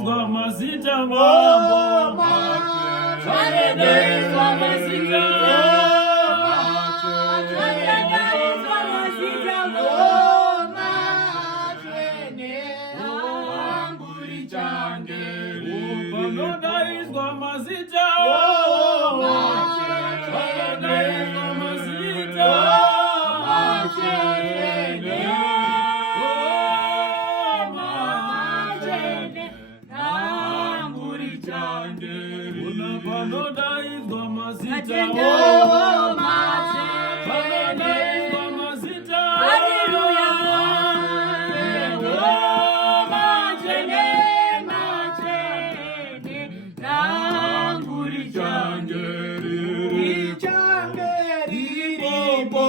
Twanadaizwa mazita mambo Twanadaizwa mazita Twanadaizwa mazita ngoma Twene Amburi changeri Twanadaizwa mazita ngoma Twanadaizwa mazita Twanadaizwa mazita ngoma Twanadaizwa mazita haleluya ngoma Twene machene nanguri changeri changeri popo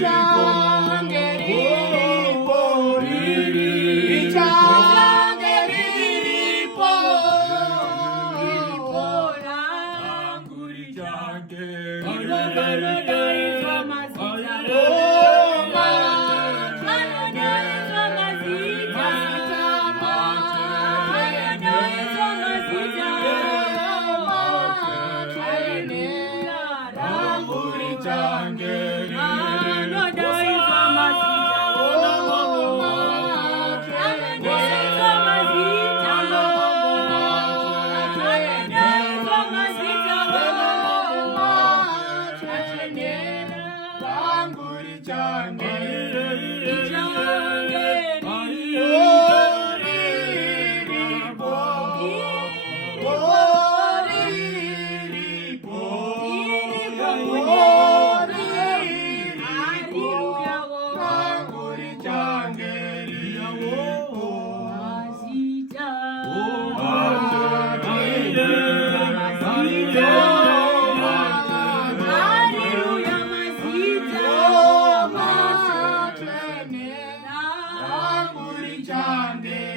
changeri Twanadaizwa mazita ngoma Twanadaizwa mazita Twanadaizwa mazita ngoma Twene Amburi changeri Twanadaizwa mazita ngoma Twanadaizwa mazita ngoma Twanadaizwa mazita ngoma Amburi changeri Changeri